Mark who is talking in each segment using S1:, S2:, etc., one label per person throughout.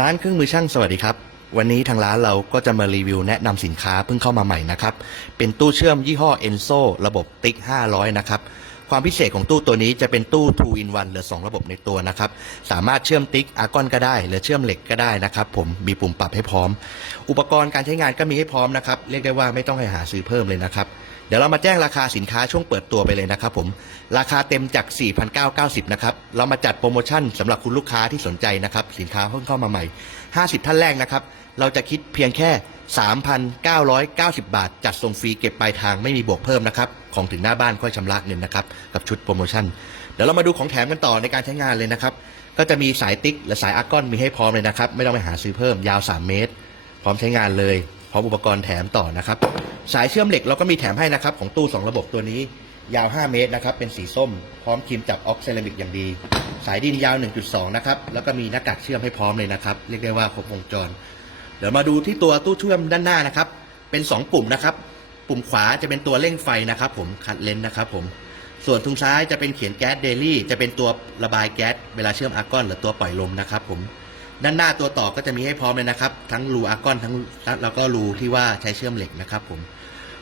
S1: ร้านเครื่องมือช่างสวัสดีครับ วันนี้ทางร้านเราก็จะมารีวิวแนะนำสินค้าเพิ่งเข้ามาใหม่นะครับ เป็นตู้เชื่อมยี่ห้อ Enso ระบบติ๊ก 500 นะครับ ความพิเศษของตู้ตัวนี้จะเป็นตู้2 in 1เหลือ 2 ระบบในตัวนะครับ สามารถเชื่อมติ๊กอาร์กอนก็ได้หรือเชื่อมเหล็กก็ได้นะครับ ผมมีปุ่มปรับให้พร้อม อุปกรณ์การใช้งานก็มีให้พร้อมนะครับเรียกได้ว่าไม่ต้องให้หาซื้อเพิ่มเลยนะครับ เดี๋ยวเรามาแจ้งราคาสินค้าช่วงเปิดตัวไปเลยนะครับผม ราคาเต็มจาก 4,990 นะครับ เรามาจัดโปรโมชั่นสำหรับคุณลูกค้าที่สนใจนะครับ สินค้าเพิ่งเข้ามาใหม่ 50 ท่านแรกนะครับ เราจะคิดเพียงแค่ 3,990 บาท จัดส่งฟรีเก็บปลายทางไม่มีบวกเพิ่มนะครับ ของถึงหน้าบ้านค่อยชำระเงินนะครับ กับชุดโปรโมชั่น เดี๋ยวเรามาดูของแถมกันต่อในการใช้งานเลยนะครับ ก็จะมีสายติ๊กและสายอาร์กอนมีให้พร้อมเลยนะครับ ไม่ต้องไปหาซื้อเพิ่มยาว 3 เมตร พร้อมใช้งานเลย ร้อมอุปกรณ์แถมต่อนะครับ สายเชื่อมเหล็กเราก็มีแถมให้นะครับ ของตู้ 2 ระบบตัวนี้ยาว 5 เมตรนะครับ เป็นสีส้ม พร้อมครีมจับออกเซรามิกอย่างดี สายดินยาว 1.2 นะครับ แล้วก็มีหน้ากากเชื่อมให้พร้อมเลยนะครับ เรียกได้ว่าครบวงจร เดี๋ยวมาดูที่ตัวตู้เชื่อมด้านหน้านะครับ เป็น 2 ปุ่มนะครับ ปุ่มขวาจะเป็นตัวเร่งไฟนะครับ ผม คัดเลนส์นะครับ ผม ส่วนทางซ้ายจะเป็นเขียนแก๊สเดลี่ จะเป็นตัวระบายแก๊ส เวลาเชื่อมอาร์กอน หรือตัวปล่อยลมนะครับ ผม ด้านหน้าตัวต่อก็จะมีให้พร้อมเลยนะครับ ทั้งรูอาร์กอนทั้งแล้วก็รูที่ว่าใช้เชื่อมเหล็กนะครับผม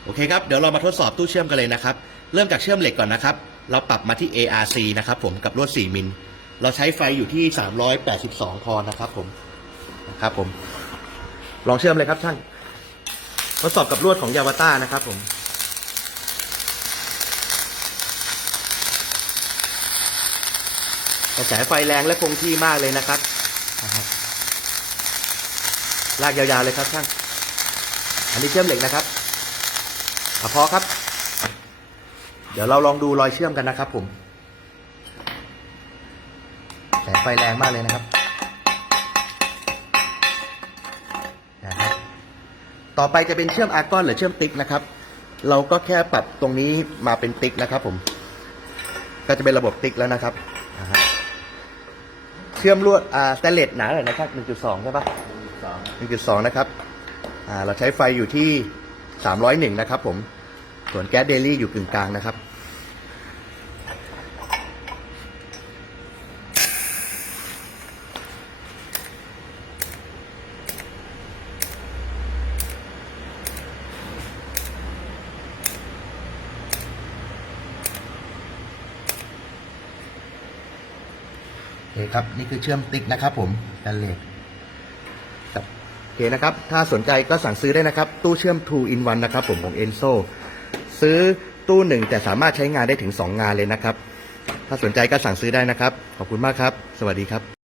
S1: โอเคครับเดี๋ยวเรามาทดสอบตู้เชื่อมกันเลยนะครับ เริ่มจากเชื่อมเหล็กก่อนนะครับ เราปรับมาที่ ARC นะครับผมกับลวด 4 มิล เราใช้ไฟอยู่ที่ 382 พอนะครับผมนะครับผม ลองเชื่อมเลยครับช่างทดสอบกับลวดของยาวาต้านะครับผมกระแสไฟแรงและคงที่มากเลยนะครับ นะครับลากยาวๆเลยครับช่าง อันนี้เชื่อมเหล็กนะครับอะพอครับ เดี๋ยวเราลองดูรอยเชื่อมกันนะครับ ผมแสงไฟแรงมากเลยนะครับนะครับ ต่อไปจะเป็นเชื่อมอาร์กอนหรือเชื่อมติ๊กนะครับ เราก็แค่ปรับตรงนี้มาเป็นติ๊กนะครับ ผม ก็จะเป็นระบบติ๊กแล้วนะครับนะฮะเชื่อมลวดอ่าสแตนเลสหนาเลยนะครับ 1.2 ใช่ปะ1.2 นะครับอ่าเราใช้ไฟอยู่ที่ 301 นะครับผม ส่วนแก๊สเดลี่อยู่กึ่งกลางนะครับ เคครับนี่คือเชื่อมติ๊กนะครับ ผมกันเลสครับโอเคนะครับ ถ้าสนใจก็สั่งซื้อได้นะครับ ตู้เชื่อม 2 in 1นะครับ ผมของ Enso ซื้อตู้หนึ่งแต่สามารถใช้งานได้ถึง 2 งานเลยนะครับ ถ้าสนใจก็สั่งซื้อได้นะครับ ขอบคุณมากครับ สวัสดีครับ